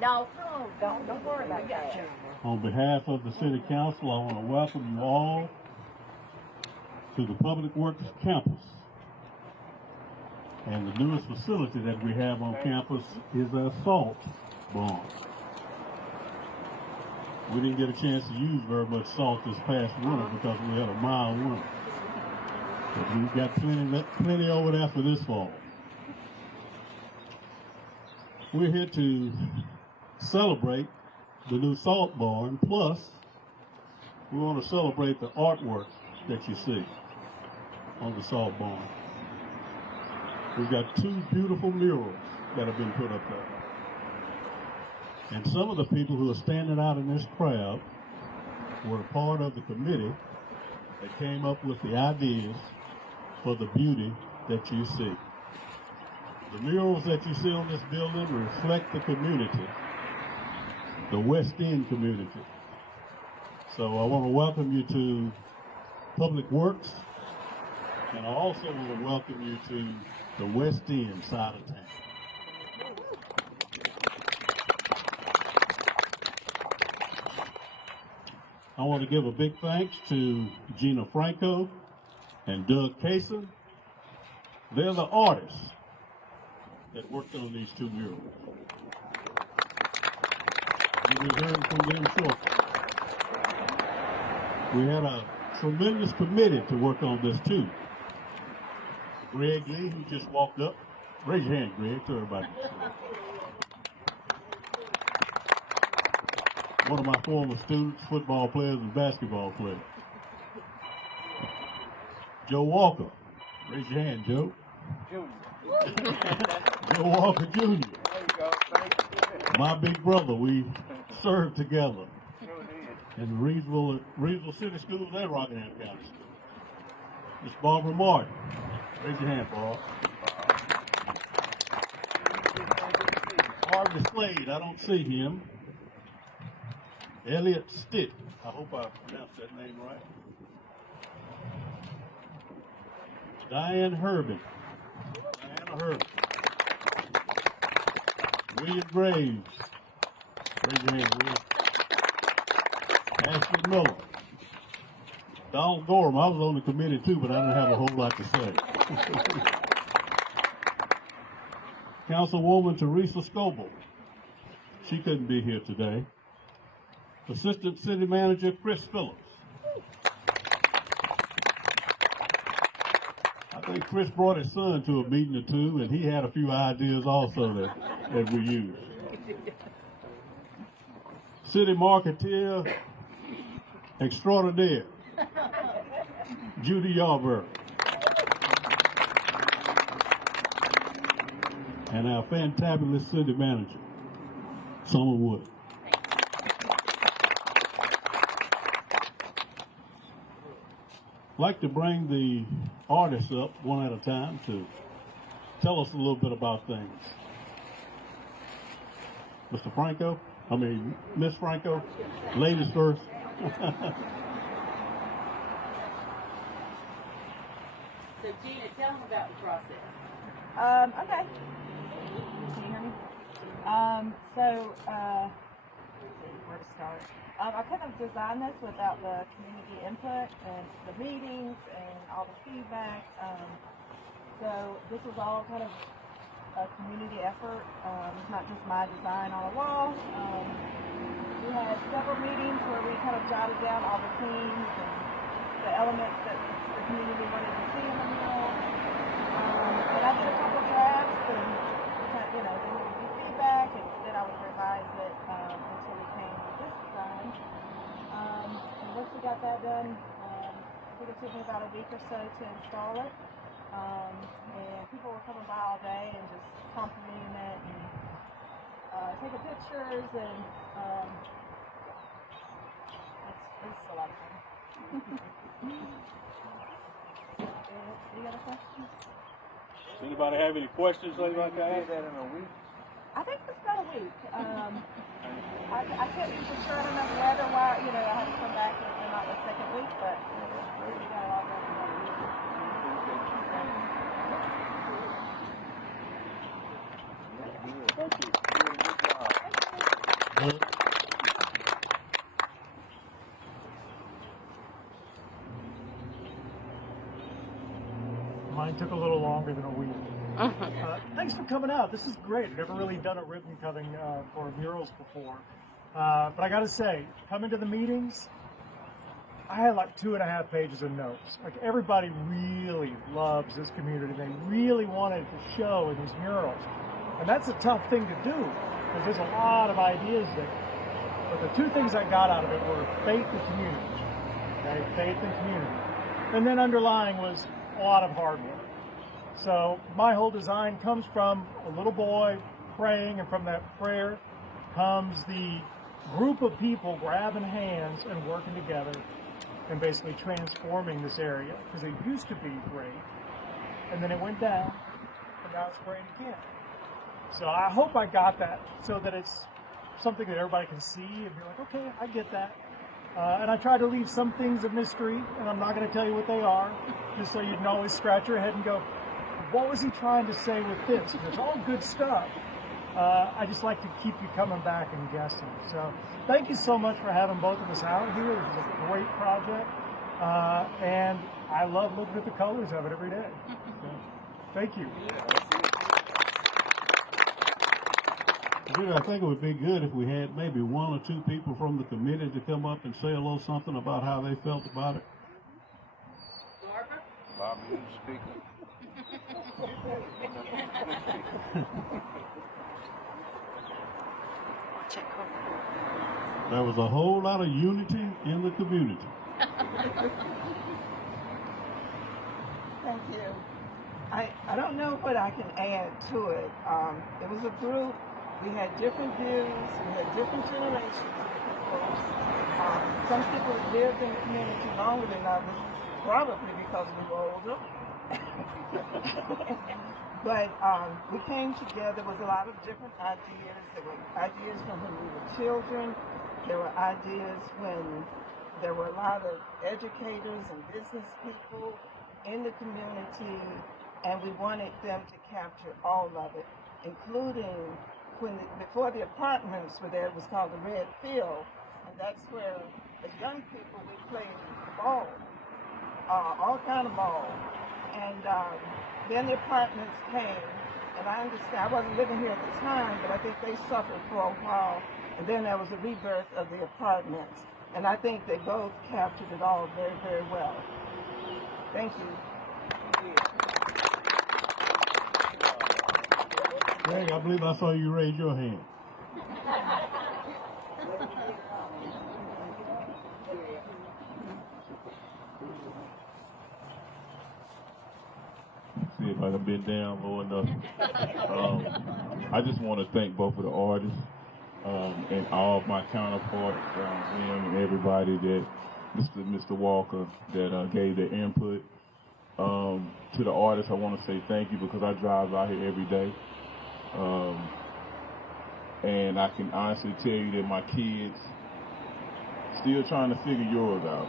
No, don't worry about that. On behalf of the City Council, I want to welcome you all to the Public Works Campus. And the newest facility that we have on campus is a salt barn. We didn't get a chance to use very much salt this past winter because we had a mild winter. But we've got plenty over there for this fall. We're here to celebrate the new salt barn, plus we want to celebrate the artwork that you see on the salt barn. We've got 2 beautiful murals that have been put up there. And some of the people who are standing out in this crowd were part of the committee that came up with the ideas for the beauty that you see. The murals that you see on this building reflect the community, the West End community. So I want to welcome you to Public Works, and I also want to welcome you to the West End side of town. I want to give a big thanks to Gina Franco and Doug Cason. They're the artists that worked on these 2 murals. You'll be hearing from them shortly. We had a tremendous committee to work on this too. Greg Lee, who just walked up. Raise your hand, Greg, so everybody can see. One of my former students, football players and basketball players. Joe Walker. Raise your hand, Joe. Joe Walker Jr. There you go. Thank you. My big brother. We served together in Reidsville City Schools and Rockingham County Schools. Miss Barbara Martin. Raise your hand, Bob. Harvey Slade, I don't see him. Elliot Stitt, I hope I pronounced that name right. Diane Herbin. Diana Herbin. William Graves. Raise your hand, William. Ashley Miller. Donald Gorham, I was on the committee too, but I didn't have a whole lot to say. Councilwoman Teresa Scoble. She couldn't be here today. Assistant City Manager Chris Phillips. I think Chris brought his son to a meeting or 2, and he had a few ideas also that we used. City Marketeer Extraordinaire, Judy Yarberg. And our fantabulous city manager, Summer Wood. I'd like to bring the artists up one at a time to tell us a little bit about things. Mr. Franco, Miss Franco, ladies first. So Gina, tell them about the process. Okay. Can you hear me? Let's see where to start. I couldn't have designed this without the community input and the meetings and all the feedback. So this was all kind of a community effort. It's not just my design on a wall. We had several meetings where we kind of jotted down all the themes and the elements that the community wanted to see in the mural. And I did a couple drafts and then we would do feedback, and then I would revise it until we came to this design. And once we got that done, I think it took me about a week or so to install it. And people were coming by all day and just complimenting it and taking pictures, and it's a lot of fun. Any other questions? Anybody have any questions they'd like to ask? That in a week? I think it's about a week. I can't be for sure. I don't know the weather. Why, I have to come back in not the second week, but we got a lot done in about a week. Thank you. Mine took a little longer than a week. Thanks for coming out. This is great. I've never really done a ribbon cutting for murals before. But I got to say, coming to the meetings, I had like 2.5 pages of notes. Like everybody really loves this community. They really wanted to show in these murals. And that's a tough thing to do because there's a lot of ideas there. But the two things I got out of it were faith and community. Okay? Faith and community. And then underlying was a lot of hard work. So my whole design comes from a little boy praying, and from that prayer comes the group of people grabbing hands and working together and basically transforming this area, because it used to be great, and then it went down, and now it's great again. So I hope I got that so that it's something that everybody can see and be like, okay, I get that. And I try to leave some things of mystery, and I'm not going to tell you what they are, just so you can always scratch your head and go, what was he trying to say with this? And it's all good stuff. I just like to keep you coming back and guessing. So thank you so much for having both of us out here. This is a great project. And I love looking at the colors of it every day. So, thank you. I think it would be good if we had maybe 1 or 2 people from the committee to come up and say a little something about how they felt about it. Barbara? Barbara, you speaking? There was a whole lot of unity in the community. Thank you. I don't know what I can add to it. It was a group. We had different views. We had different generations of people. Some people lived in the community longer than others, probably because we were older. But we came together with a lot of different ideas. There were ideas from when we were children. There were ideas when there were a lot of educators and business people in the community, and we wanted them to capture all of it, including before the apartments were there. It was called the Red Field, and that's where, as young people, we played ball, all kind of ball. And then the apartments came, and I understand, I wasn't living here at the time, but I think they suffered for a while, and then there was the rebirth of the apartments. And I think they both captured it all very, very well. Thank you. Greg, I believe I saw you raise your hand. See if I can bend down low enough. I just want to thank both of the artists and all of my counterparts, him and everybody that Mr. Walker that gave their input. To the artists, I want to say thank you because I drive out here every day. And I can honestly tell you that my kids still trying to figure yours out.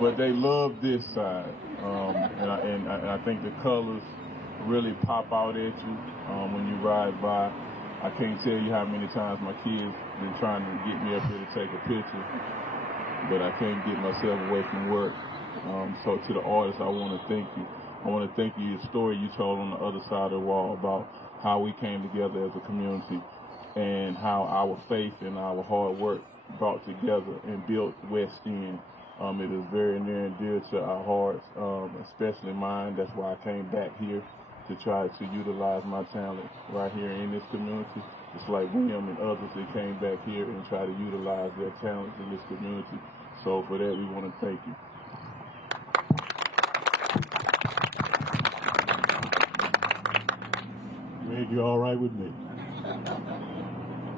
But they love this side. And I think the colors really pop out at you when you ride by. I can't tell you how many times my kids been trying to get me up here to take a picture, but I can't get myself away from work. So to the artists, I want to thank you. I want to thank you, the story you told on the other side of the wall about how we came together as a community and how our faith and our hard work brought together and built West End. It is very near and dear to our hearts, especially mine. That's why I came back here to try to utilize my talent right here in this community. Just like William and others that came back here and try to utilize their talents in this community. So for that, we want to thank you. Greg, you all right with me?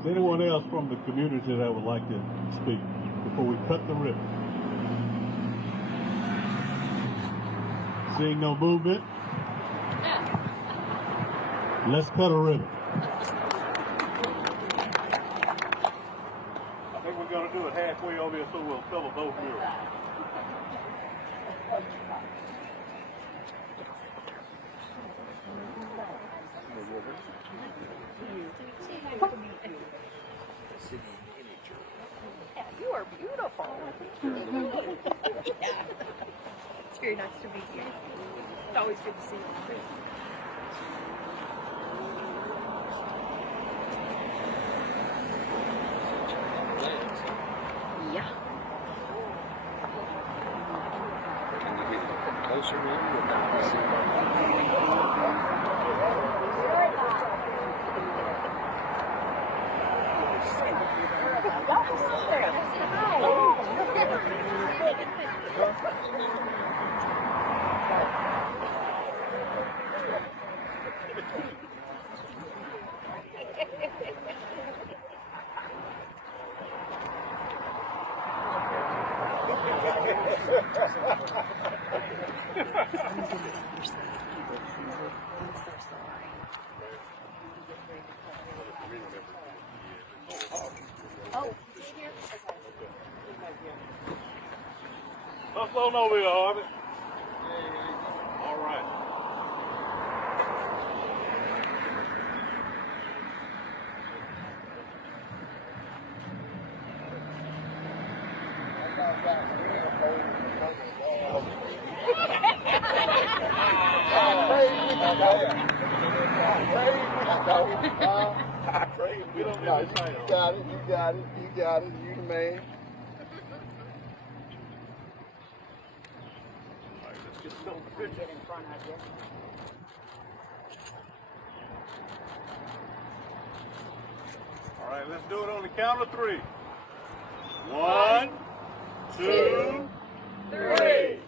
Is anyone else from the community that would like to speak before we cut the ribbon? Seeing no movement, let's cut a ribbon. I think we're going to do it halfway over here so we'll cover both murals. Yeah. It's very nice to meet you. It's always good to see you. Yeah. Can you get closer maybe? Let's float over here, Harvey. All right. You got it, you got it, you got it, you the man. All right, let's do it on the count of 3. 1, 2, 3.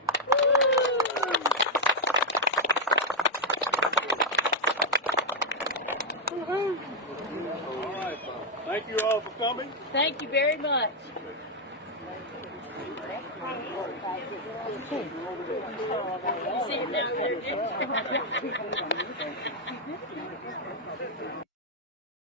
All right, thank you all for coming. Thank you very much. See you down there.